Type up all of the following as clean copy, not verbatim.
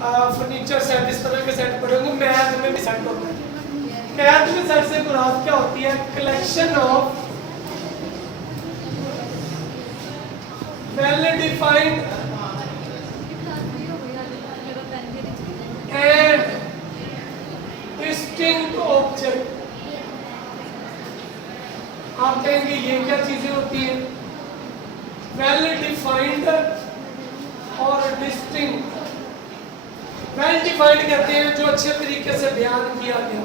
Furniture set, इस तरह के सेट पड़े होंगे। मैथ में भी सेट होता है। मैथ में सेट से मुराद क्या होती है? Collection of well defined and distinct object. आप कहेंगे ये क्या चीजें होती हैं? वेल डिफाइंड और डिस्टिंक्ट। वेल डिफाइंड कहते हैं जो अच्छे तरीके से बयान किया गया,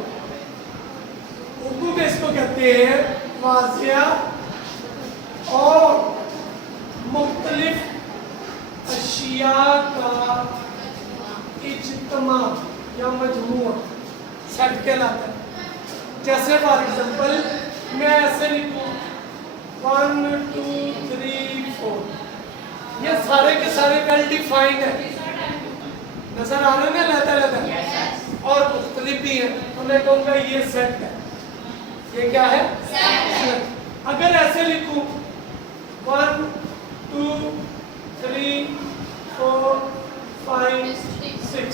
उर्दू में इसको कहते हैं वाज़िया और मुख्तलिफ अशिया का इज्तिमा या मजमूआ सेट कहलाता है। जैसे फॉर एग्जाम्पल मैं ऐसे लिखूं 1 2 3 4, ये सारे के सारे वेल डिफाइंड है, नजर आ रहे हैं ना लहता और मुख्तलिफ भी है, तो मैं कहूँगा ये सेट है। ये क्या है? सेट। अगर ऐसे लिखूं 1 2 3 4 5 6,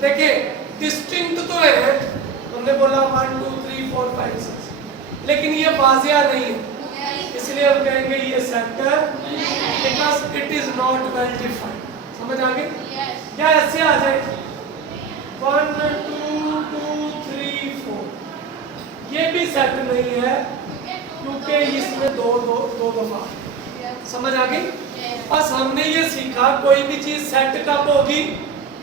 देखिए डिस्टिंक्ट तो है, हमने बोला 1 2 3 4 5 6, लेकिन ये वाज़िया नहीं है, इसलिए हम कहेंगे ये सेट है, because it is not well defined. समझ आ गई? क्या ऐसे आ जाए 1 2 2 3 4, ये भी सेट नहीं है क्योंकि इसमें दो दफा। समझ आ गई? बस हमने ये सीखा कोई भी चीज सेट कब होगी?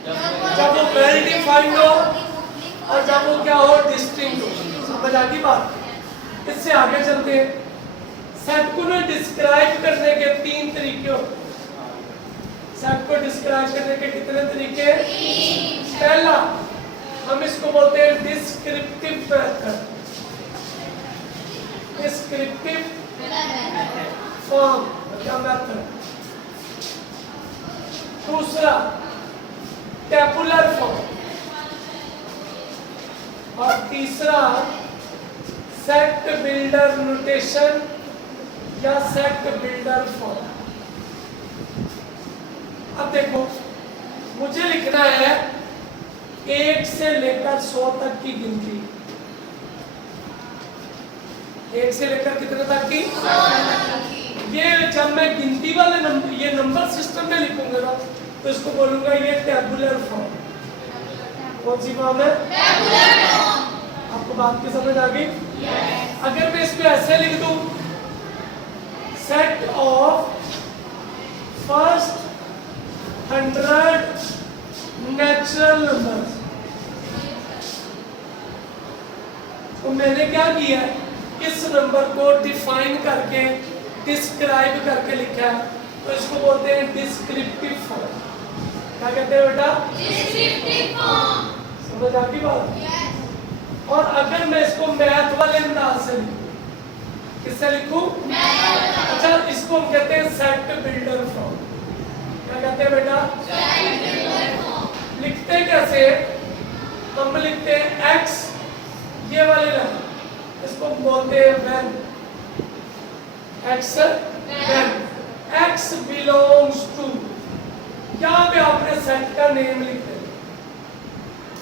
जब वो वेल डिफाइंड हो और जब वो क्या हो? डिस्टिंक्ट हो। समझ आ गई बात? इससे आगे चलते हैं। सेट को ना डिस्क्राइब करने के 3 तरीके होते हैं। सेट को डिस्क्राइब करने के कितने तरीके? पहला हम इसको बोलते हैं डिस्क्रिप्टिव मेथड, डिस्क्रिप्टिव फॉर्म या मेथड। दूसरा टेबुलर फॉर्म, और तीसरा सेट बिल्डर नोटेशन या सेट बिल्डर फॉर्म। अब देखो, मुझे लिखना है 1 से लेकर 100 तक की गिनती। 1 से लेकर कितने तक की? 100। ये जब मैं गिनती वाले नंबर, ये नंबर सिस्टम में लिखूंगा ना, तो इसको बोलूंगा ये टेबुलर फॉर्म। कौन सी फॉर्म है? Tabular form. आपको बात की समझ आ गई? अगर मैं इसको ऐसे लिख दूं, set of first 100 natural numbers, तो मैंने क्या किया है? इस नंबर को डिफाइन करके, डिस्क्राइब करके लिखा है, तो इसको बोलते हैं डिस्क्रिप्टिव फॉर्म। क्या कहते हैं बेटा? Descriptive form. समझ आ गई बात? और अगर मैं इसको मैथ वाले अंदाज से लिखूं, किससे लिखूं? अच्छा, इसको हम कहते हैं सेट बिल्डर फॉर्म। क्या कहते हैं बेटा? Set builder form. लिखते कैसे? हम लिखते हैं x, ये वाले लाइन, इसको बोलते हैं when, x when x belongs to, यहाँ पे आपने सेट का नेम लिख देना।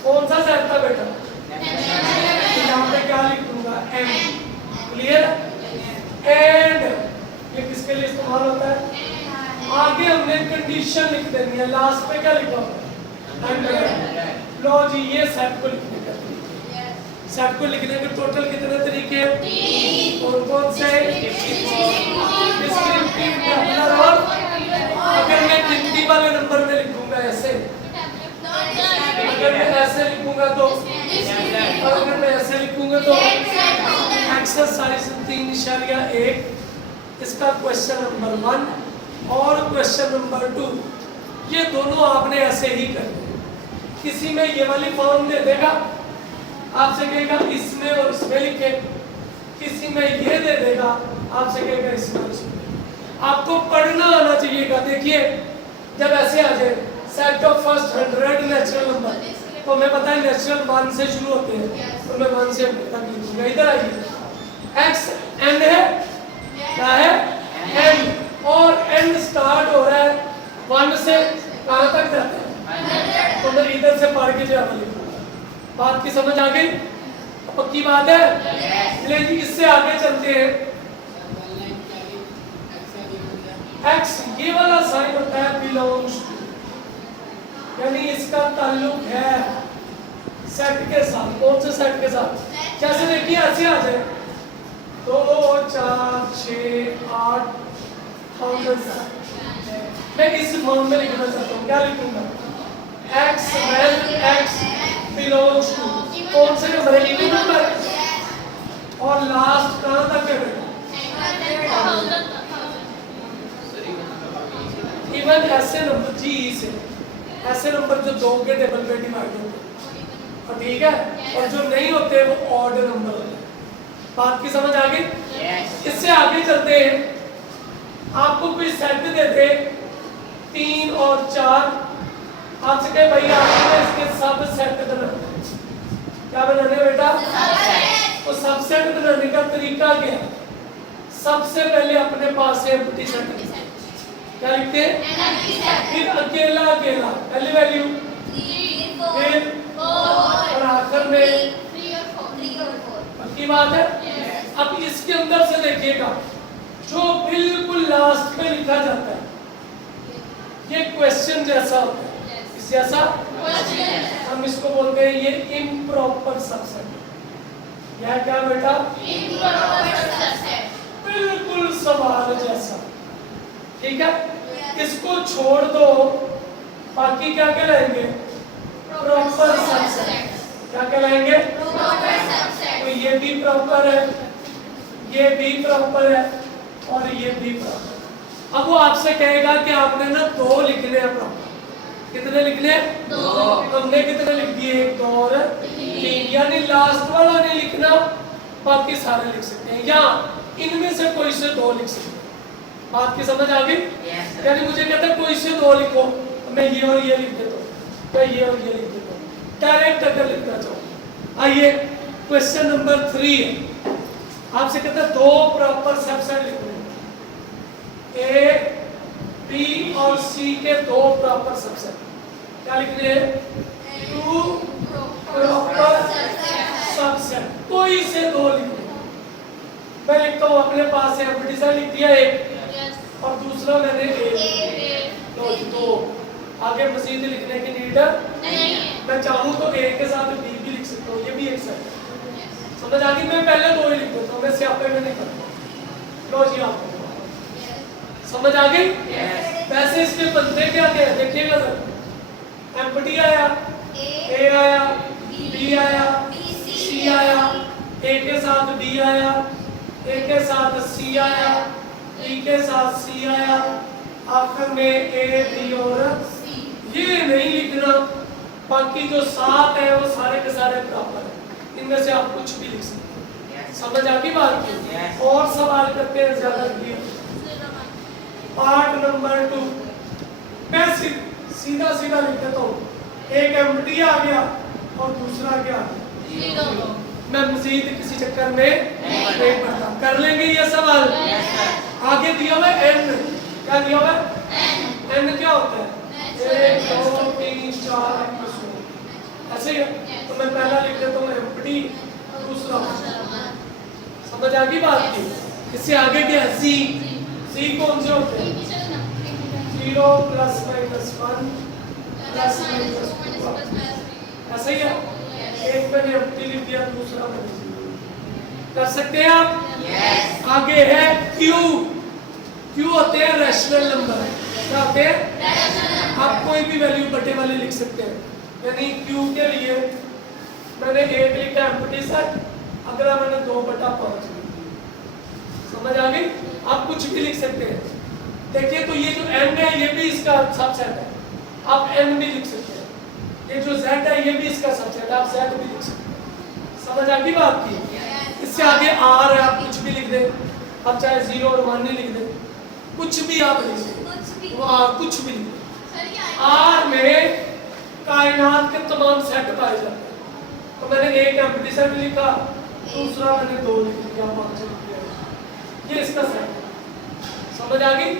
कौन सा सेट था बेटा? यहाँ पे क्या लिख दूंगा? m। क्लियर? एंड ये किसके लिए इस्तेमाल होता है? आगे हमने कंडीशन लिख देनी है, लास्ट पे क्या लिखा होगा? लो जी, ये सेट को लिखने का, सेट को लिखने के टोटल कितने तरीके हैं? कौन से? डिस्क्रिप्टिव, टेबुलर और अगर मैं गिनती वाले नंबर में लिखूंगा ऐसे, अगर मैं ऐसे लिखूंगा तो, और अगर मैं ऐसे लिखूंगा तो एक्सरसाइज 3.1, इसका क्वेश्चन नंबर 1 और क्वेश्चन नंबर 2, ये दोनों आपने ऐसे ही करने। किसी में ये वाली फॉर्म दे देगा, आपसे कहेगा इसमें और इसमें लिखे, किसी में ये दे देगा, आपसे कहेगा इसमें और इसमें। आपको पढ़ना आना चाहिएगा। देखिए, जब ऐसे आ जाए set of first 100 natural number, तो हमें पता है नेचुरल 1 से शुरू होते हैं, तो मैं 1 से तक लिखूंगा। इधर आइए, एक्स एंड है, क्या है? एंड, और एंड स्टार्ट हो रहा है 1 से, कहाँ तक जाता है? तो मैं इधर से पढ़ के जवाब लिखूंगा। बात की समझ आ गई? पक्की बात है? लेकिन इससे आगे चलते हैं। एक्स ये वाला साइन होता है बिलोंग्स टू, यानी इसका ताल्लुक है सेट के साथ। कौन से सेट के साथ? कैसे देखिए, ऐसे आ जाए 2 4 6 8 मैं इस फॉर्म में लिखना चाहता हूँ। क्या लिखूंगा? X when x belongs to कौन से नंबर है? Even number. और लास्ट कहाँ तक है बेटा? इवन ऐसे नंबर जी से, ऐसे नंबर जो 2 के टेबल पे डिवाइड होते हैं, और ठीक है, और जो नहीं होते वो ऑड नंबर होते हैं। बात की समझ आ गई? इससे आगे चलते हैं। आपको कोई सेट दे दे 3 और 4, आपसे कहे भाई आपने इसके सब सेट बनाने। क्या बनाने बेटा? तो सब सेट बनाने का तरीका क्या है? सबसे पहले अपने पास से एम्प्टी सेट क्या लिखते हैं? फिर अकेला अकेला पहली वैल्यू, फिर और आखिर में 3 और 4। पक्की बात है? अब इसके अंदर से देखिएगा, जो बिल्कुल लास्ट में लिखा जाता है ये क्वेश्चन जैसा होता है। इस जैसा हम इसको बोलते हैं ये इम्प्रॉपर सबसेट। यह क्या बेटा? इम्प्रॉपर सबसेट, बिल्कुल सवाल जैसा। ठीक है, इसको छोड़ दो, बाकी क्या कहलाएंगे? Proper subset. क्या कहलाएंगे? Proper subset. तो ये भी प्रॉपर है, ये भी प्रॉपर है, और ये भी प्रॉपर। अब वो आपसे कहेगा कि आपने ना 2 लिखने हैं प्रॉपर। कितने लिखने हैं? 2। हमने कितने लिख दिए? 1 2 और 3, यानी लास्ट वाला नहीं लिखना, बाकी सारे लिख सकते हैं, या इनमें से कोई से 2 लिख सकते हैं। बात की समझ आ गई? यानी मुझे कहता है कोई से 2 लिखो, मैं ये और ये लिख देता हूँ, मैं ये और ये लिख देता हूँ, डायरेक्ट अगर लिखना चाहूँ। आइए क्वेश्चन नंबर 3 है। आपसे कहता है 2 प्रॉपर सबसेट लिखो, ए बी और सी के 2 प्रॉपर सबसेट। क्या लिखने हैं? 2 प्रॉपर सबसेट। कोई से 2 लिखो। मैं लिखता हूँ अपने पास है एम्प्टी सेट लिख दिया 1, और दूसरा मैंने ए। तो 2 आगे मजीद लिखने की नीड नहीं। मैं चाहूँ तो ए के साथ बी भी लिख सकता हूँ, ये भी एक सेट है। समझ आ गई? मैं पहले 2 ही लिख देता हूँ, मैं स्यापे में नहीं करता। लो जी, आपको समझ आ गई? वैसे इसके बनते क्या क्या है देखिएगा सर। एम्प्टी आया, ए आया, बी आया, सी आया, ए के साथ बी आया, ए के साथ सी आया, बी के साथ सी आया, आखिर में ए बी और सी। ये नहीं लिखना, बाकी जो 7 है वो सारे के सारे बराबर है, इनमें से आप कुछ भी लिख सकते हैं। समझ आ गई बात की? और सवाल करते हैं ज्यादा क्लियर। पार्ट नंबर 2 मैं सीधा सीधा लिख देता हूँ। एक एम्प्टी आ गया और दूसरा क्या? मैं मजीद किसी चक्कर में नहीं पड़ता। कर लेंगे ये सवाल? आगे दिया हुआ एन। क्या दिया हुआ? एन क्या होता है? 1 2 3 4 ऐसे ही। तो मैं पहला लिख देता हूँ एम्प्टी, दूसरा। समझ आ गई बात की? इससे आगे क्या? सी। सी कौन से होते हैं? 0 प्लस माइनस 1 प्लस माइनस 2। ऐसा ही है। एक मैंने एम्प्टी लिख दिया, दूसरा मैंने कर सकते हैं आप? आगे है क्यू। क्यू होते हैं रैशनल नंबर। क्या होते हैं? आप कोई भी वैल्यू बटे वाले लिख सकते हैं। यानी क्यू के लिए मैंने 1 लिखा एम्प्टी सेट, अगला मैंने 2/5 लिख दिया। समझ आ गई? आप कुछ भी लिख सकते हैं। देखिए तो ये जो n है ये भी इसका सबसेट है, आप n भी लिख सकते हैं। ये जो z है ये भी इसका सबसेट है, आप z भी लिख सकते हैं। समझ आ गई बात की? इससे आगे r है, आप कुछ भी लिख दें, आप चाहे 0 और 1 लिख दें, कुछ भी आप लिख दें, कुछ भी लिख दें। r में कायनात के तमाम सेट पाए जाते हैं। तो मैंने 1 एम्प्टी सेट लिखा, दूसरा मैंने 2 लिख दिया, 5 लिख दिया, ये इसका सेट है। समझ आ गई?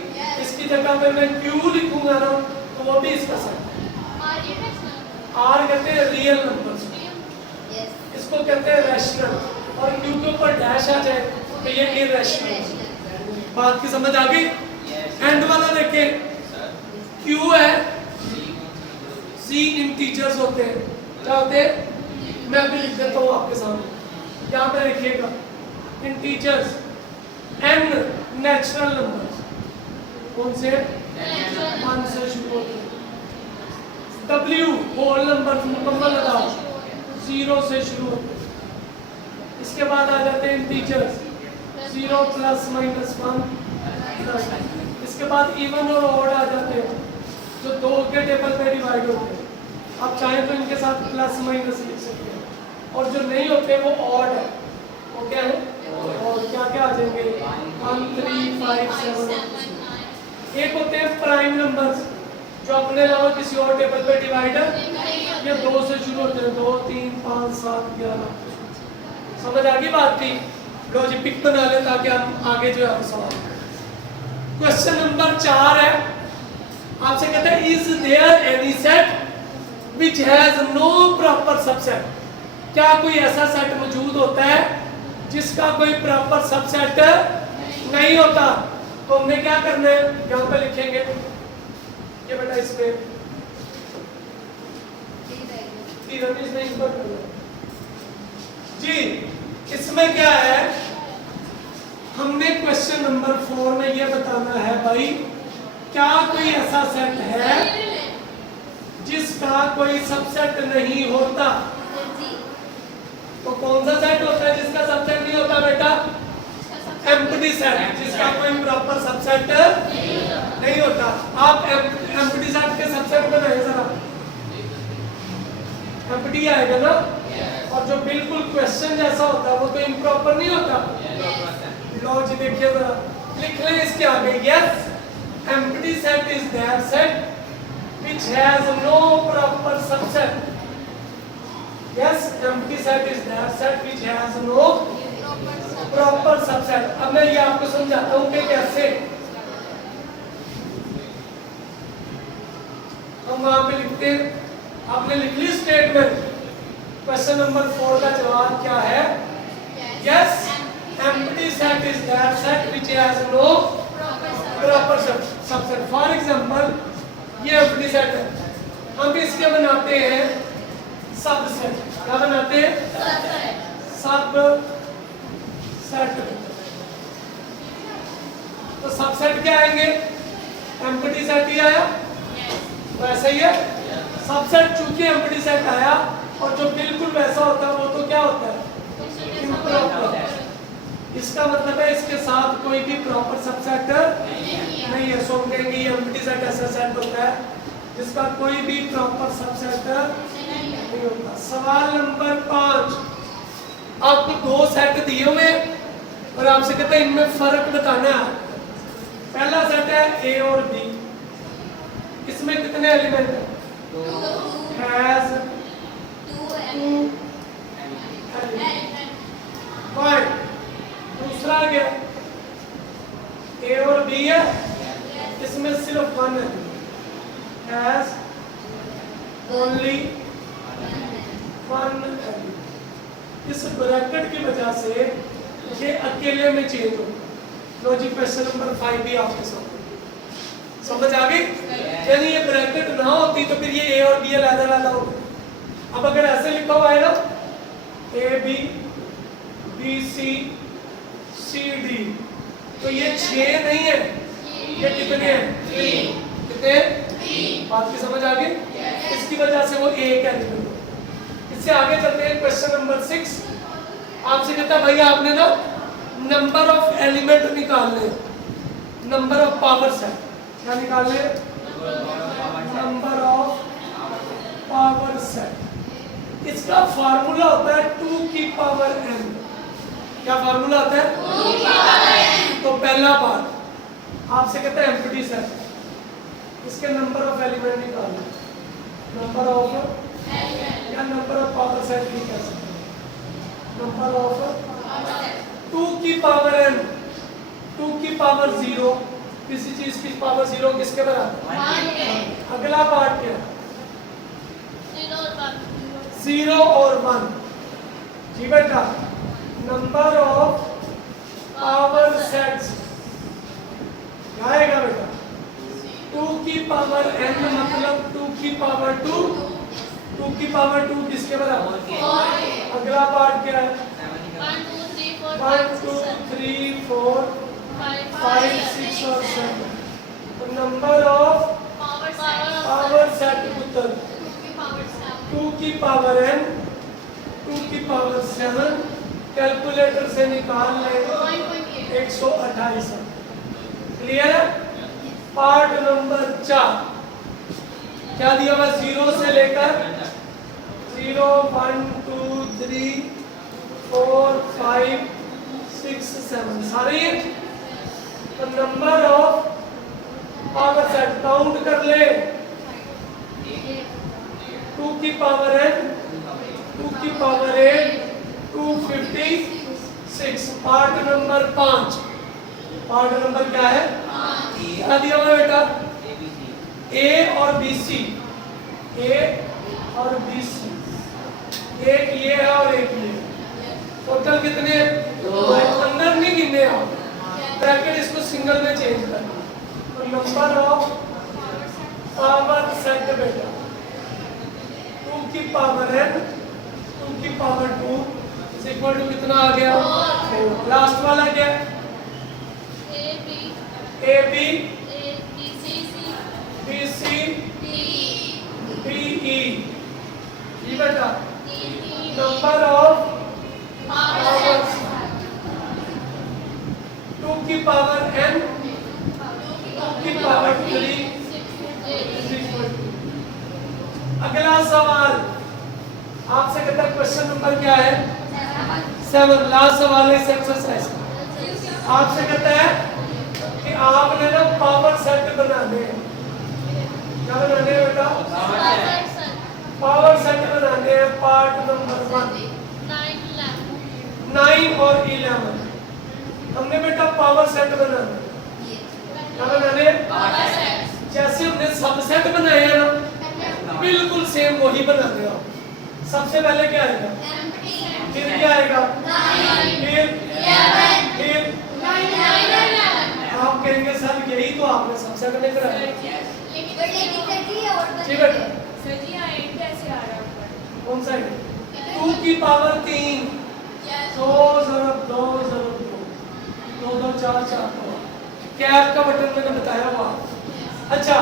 इसकी जगह पे मैं क्यू लिखूंगा ना तो वो भी इसका सेट है। आर कहते हैं रियल नंबर्स, इसको कहते हैं रैशनल, और क्यू के ऊपर डैश आ जाए तो ये इरैशनल। बात की समझ आ गई? एंड वाला देखें, क्यू है, सी इंटीजर्स होते हैं, क्या होते हैं? मैं अभी लिख देता हूँ आपके सामने, यहाँ पे लिखिएगा इंटीजर्स, एन नेचुरल नंबर्स, कौन से? 1 से शुरू होते हैं। W होल नंबर मुकम्मल लगाओ, 0 से शुरू होते हैं। इसके बाद आ जाते हैं इंटीजर्स, 0 प्लस माइनस 1। इसके बाद इवन और ऑड आ जाते हैं, जो 2 के टेबल पे डिवाइड होते हैं। आप चाहें तो इनके साथ प्लस माइनस लिख सकते हैं, और जो नहीं होते वो ऑड है, वो क्या है? और क्या क्या आ जाएंगे? 1 3 5 7। एक होते हैं प्राइम नंबर्स, जो अपने अलावा किसी और टेबल पे डिवाइड है, ये 2 से शुरू होते हैं, 2 3 5 7 11। समझ आ गई बात की? लो जी पिक बना ले ताकि हम आगे जो है सवाल। क्वेश्चन नंबर 4 है, आपसे कहते हैं is there any set which has no proper subset? क्या कोई ऐसा सेट मौजूद होता है जिसका कोई प्रॉपर सबसेट नहीं होता? तो हमने क्या करना है, यहाँ पे लिखेंगे ये बेटा, इसमें जी, इसमें क्या है, हमने क्वेश्चन नंबर 4 में ये बताना है भाई, क्या कोई ऐसा सेट है जिसका कोई सबसेट नहीं होता? तो कौन सा सेट होता है जिसका सबसेट नहीं होता बेटा? एम्प्टी सेट, जिसका कोई प्रॉपर सबसेट नहीं होता। आप एम्प्टी सेट के सबसेट बनाइए जरा, एम्प्टी आएगा ना, और जो बिल्कुल क्वेश्चन जैसा होता है वो तो इम्प्रॉपर नहीं होता। लो जी देखिए जरा, लिख ले इसके आगे, yes empty set is that set which has no proper subset. Yes, empty set is that set which has no proper subset. अब मैं ये आपको समझाता हूँ कि कैसे। हम वहां पे लिखते हैं, आपने लिख ली स्टेटमेंट। क्वेश्चन नंबर 4 का जवाब क्या है? Yes, empty set is that set which has no proper subset. For example, ये एम्प्टी सेट है, हम इसके बनाते हैं सबसेट। क्या बनाते हैं? सबसेट। तो सबसेट क्या आएंगे? एम्प्टी सेट ही आया, तो ऐसा ही है। सबसेट चूंकि एम्प्टी सेट आया, और जो बिल्कुल वैसा होता है वो तो क्या होता है? इम्प्रॉपर। इसका मतलब है इसके साथ कोई भी प्रॉपर सबसेट नहीं है। सो हम कहेंगे ये एम्प्टी सेट ऐसा सेट होता है जिसका कोई भी प्रॉपर सबसेट नहीं होता। सवाल नंबर 5, आपको 2 सेट दिए हुए और आपसे कहते हैं इनमें फर्क बताना है। पहला सेट है ए और बी, इसमें कितने एलिमेंट है? 2 हैज 2 एलिमेंट। फाइन। दूसरा क्या? ए और बी है, इसमें सिर्फ 1 है, हैज ओनली 1 एलिमेंट। इस ब्रैकेट की वजह से ये अकेले में चेंज हो। लो जी क्वेश्चन नंबर 5 भी आपके सामने, समझ आ गई? यानी ये ब्रैकेट ना होती तो फिर ये ए और बी अलग-अलग होगा। अब अगर ऐसे लिखा हुआ है ना, A B B C C D, तो ये 6 नहीं है, ये कितने हैं? कितने? बात की समझ आ गई? इसकी वजह से वो एक एलिमेंट है। इससे आगे चलते हैं क्वेश्चन नंबर 6। आपसे कहता है भैया आपने ना नंबर ऑफ एलिमेंट निकालने, नंबर ऑफ पावर सेट। क्या निकालने? Number of power set. इसका फार्मूला होता है 2 की पावर n। क्या फार्मूला होता है? 2 की पावर n। तो पहला पार्ट आपसे कहता है एम्प्टी सेट, इसके नंबर ऑफ एलिमेंट निकालना, नंबर ऑफ एलिमेंट या नंबर ऑफ पावर सेट भी कह सकते हैं। नंबर ऑफ 2 की पावर n, 2 की पावर 0, किसी चीज की पावर 0 किसके बराबर? 1 के। अगला पार्ट क्या? 0 और 1। जी बेटा, नंबर ऑफ पावर सेट्स क्या आएगा बेटा? 2 की पावर n मतलब 2 की पावर 2। 2 की पावर 2 किसके बराबर? अगला पार्ट क्या है? 1 2 3 4 5 6 और 7। तो नंबर ऑफ पावर सेट पुत्र 2 की पावर n 2 की पावर 7। कैलकुलेटर से निकाल ले 128। क्लियर है? पार्ट नंबर 4 क्या दिया हुआ? 0 से लेकर 0 1 2 3 4 5 6 7 सारे ये। तो number of power set count कर ले। 2 की पावर n 2 की power 8 256। Part number 5। Part number क्या है? क्या दिया हुआ बेटा? ए और बी सी। ए और बी सी, एक ये है और एक ये। टोटल कितने? अंदर नहीं गिनने आप, ब्रैकेट इसको सिंगल में चेंज कर। तो नंबर ऑफ पावर सेट बेटा 2 की पावर n 2 की पावर 2 इक्वल टू कितना आ गया? 4। लास्ट वाला क्या है? A B B C D E. ये बेटा नंबर ऑफ पावर 2 की पावर n 2 की पावर 3। अगला सवाल आपसे कहता है, क्वेश्चन नंबर क्या है? 7। लास्ट सवाल है इस एक्सरसाइज का। आपसे कहता है कि आपने ना पावर सेट बनाने हैं। क्या बनाने हैं बेटा? पावर सेट बनाने हैं। पार्ट नंबर 1 9 और 11 हमने बेटा पावर सेट बनाना। क्या बनाने? जैसे हमने सबसेट बनाए हैं ना, बिल्कुल सेम वही बनाने हैं। सबसे पहले क्या आएगा? फिर क्या आएगा? फिर आप कहेंगे सर यही तो आपने सबसे पहले कराया। जी बेटा कौन सा है? 2 की पावर 3 2 ज़रब 2 ज़रब 2 2 2 4 4 2। कैप का बटन मैंने बताया हुआ। अच्छा,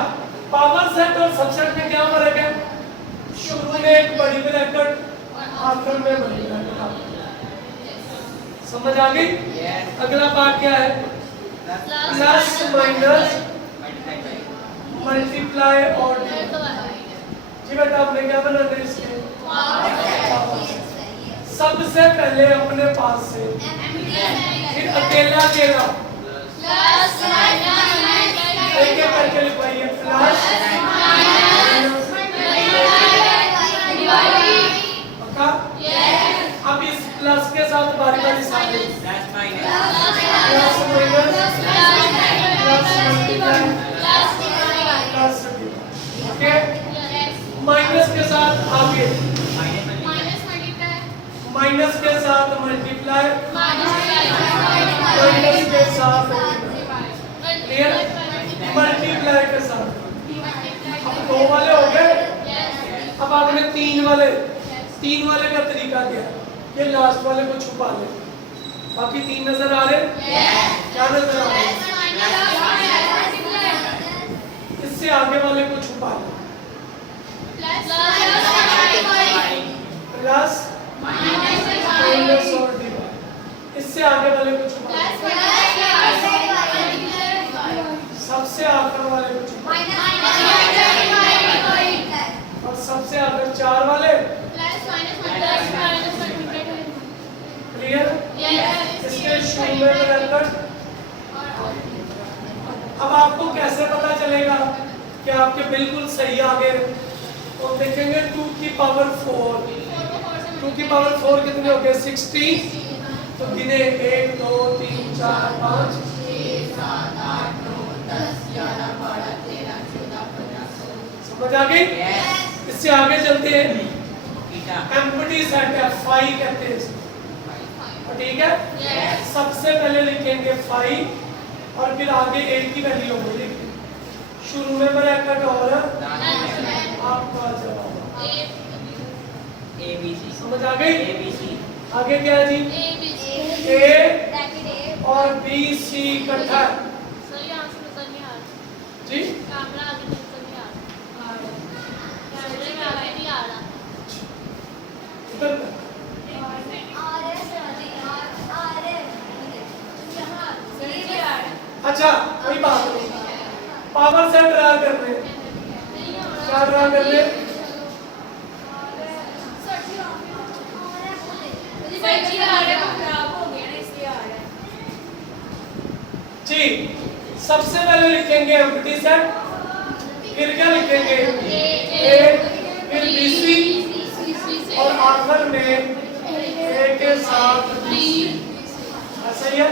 पावर सेट और सबसेट में क्या फर्क है? शुरू में एक बड़ी ब्रैकेट, आखिर में बड़ी ब्रैकेट। समझ आ गई? अगला पार्ट क्या है? प्लस माइनस मल्टीप्लाई और जी बेटा आपने क्या बनाना है इसके? सबसे पहले अपने पास से, फिर अकेला अकेला एक एक करके लिखवाइए। प्लस पक्का? अब इस प्लस के साथ बारी बारी सारे plus minus plus multiply plus. Okay, minus के साथ आगे माइनस के साथ मल्टीप्लाई माइनस के साथ क्लियर? मल्टीप्लाई के साथ। अब 2 वाले हो गए। अब आपने 3 वाले का तरीका क्या है? ये लास्ट वाले को छुपा ले। बाकी 3 नजर आ रहे? क्या नजर आ रहे? इससे आगे वाले को छुपा ले। प्लस माइनस और डिवाइड। इससे आगे वाले को छुपा ले। सबसे आखिर वाले को छुपा और सबसे आखिर 4 वाले क्लियर? इसके शुरू में ब्रैकेट। अब आपको कैसे पता चलेगा कि आपके बिल्कुल सही आ गए? तो देखेंगे 2 की पावर 4 2 की पावर 4 कितने हो गए? 16। तो गिने 1 2 3 4 5 6 7 8 9 10 11 12 13 14 15 समझ आ गई? इससे आगे चलते हैं, एम्प्टी सेट है, फाई कहते हैं इसको, ठीक है। सबसे पहले लिखेंगे फाई और फिर आगे ए की वैल्यू होगी, शुरू में ब्रैकेट और आपका जवाब ABC समझ आ गई। ABC आगे क्या है जी, ए और बी सी इकट्ठा है जी। इधर अच्छा कोई बात नहीं, पावर से ड्रा कर रहे हैं, क्या ड्रा कर रहे हैं, जी। सबसे पहले लिखेंगे एम्प्टी सेट, फिर क्या लिखेंगे ए, फिर बीसी और आखिर में ए के साथ बी, ऐसा ही है।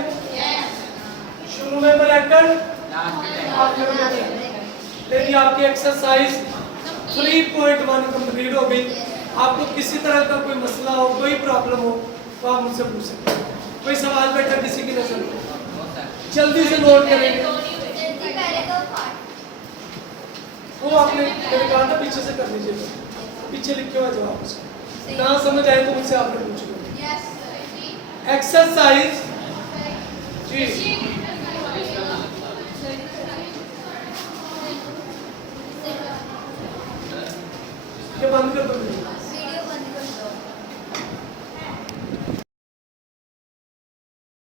शुरू में ब्रैकेट, आखिर में लेकिन आपकी एक्सरसाइज 3.1 कंप्लीट हो गई। आपको किसी तरह का कोई मसला हो, कोई प्रॉब्लम हो तो आप मुझसे पूछ सकते हैं। कोई सवाल बेटा किसी की नजर में, जल्दी से नोट करेंगे। वो आपने मैंने कहा था पीछे से कर लीजिएगा, पीछे लिखे हुआ जवाब उसका ना समझ आए तो मुझसे आपने पूछ लो। एक्सरसाइज जी